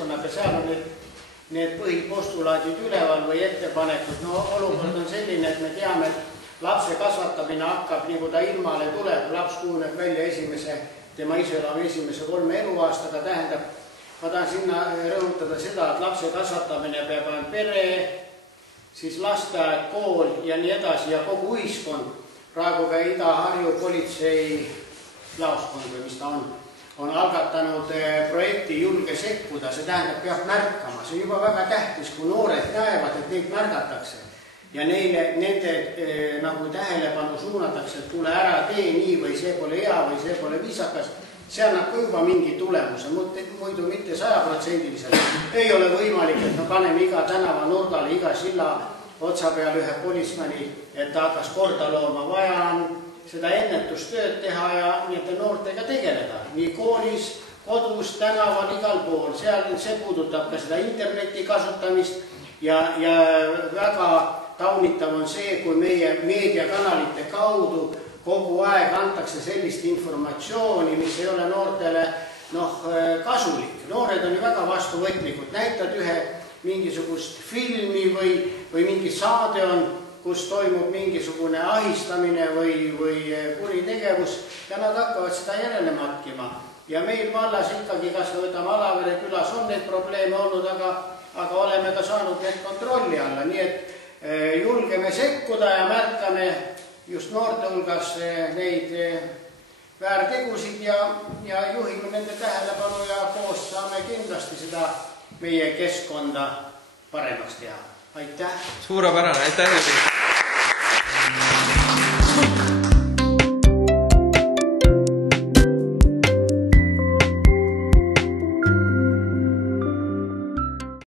keskkonnaga, seal on need põhipostulaadid üleval või ettepanekud. No olukord on selline, et me teame, et lapse kasvatamine hakkab, nagu ta ilmale tuleb, laps kujuneb välja tema ise elab esimese 3 eluaastaga, tähendab, ma tahan sinna rõhutada seda, et lapse kasvatamine peab olema pere, siis lasteaed, kool ja nii edasi ja kogu ühiskond. Praegu ka Ida-Harju politsei jaoskond või mis ta on algatanud projekti Julge sekkuda, see tähendab, peab märkama. See on juba väga tähtis, kui noored näevad, et neid märgatakse ja nende nagu tähelepanu suunatakse, et tule ära, tee nii või see pole hea või see pole viisakas. See annab ka juba mingi tulemuse, muidu mitte 100%. Ei ole võimalik, et me paneme iga tänava nurgale, iga silla otsa peal ühe polismani, et ta hakkas korda looma. Vaja on seda ennetustööd teha ja nende noortega tegeleda. Nii koolis, kodus, tänaval, igal pool. See puudutab ka seda interneti kasutamist ja väga taunitav on see, kui meie meediakanalite kaudu kogu aeg antakse sellist informatsiooni, mis ei ole noortele kasulik. Noored on ju väga vastuvõtlikud. Näitad ühe mingisugust filmi või mingi saade on, kus toimub mingisugune ahistamine või kuritegevus ja nad hakkavad seda järele matkima. Ja meil vallas ikkagi, kas võtame Alavere külas, on neid probleeme olnud, aga oleme ka saanud need kontrolli alla. Nii et julgeme sekkuda ja märkame just noorte hulgas neid väärtegusid ja juhime nende tähelepanu ja koos saame kindlasti seda meie keskkonda paremaks teha. Aitäh! Suurepärane, aitäh!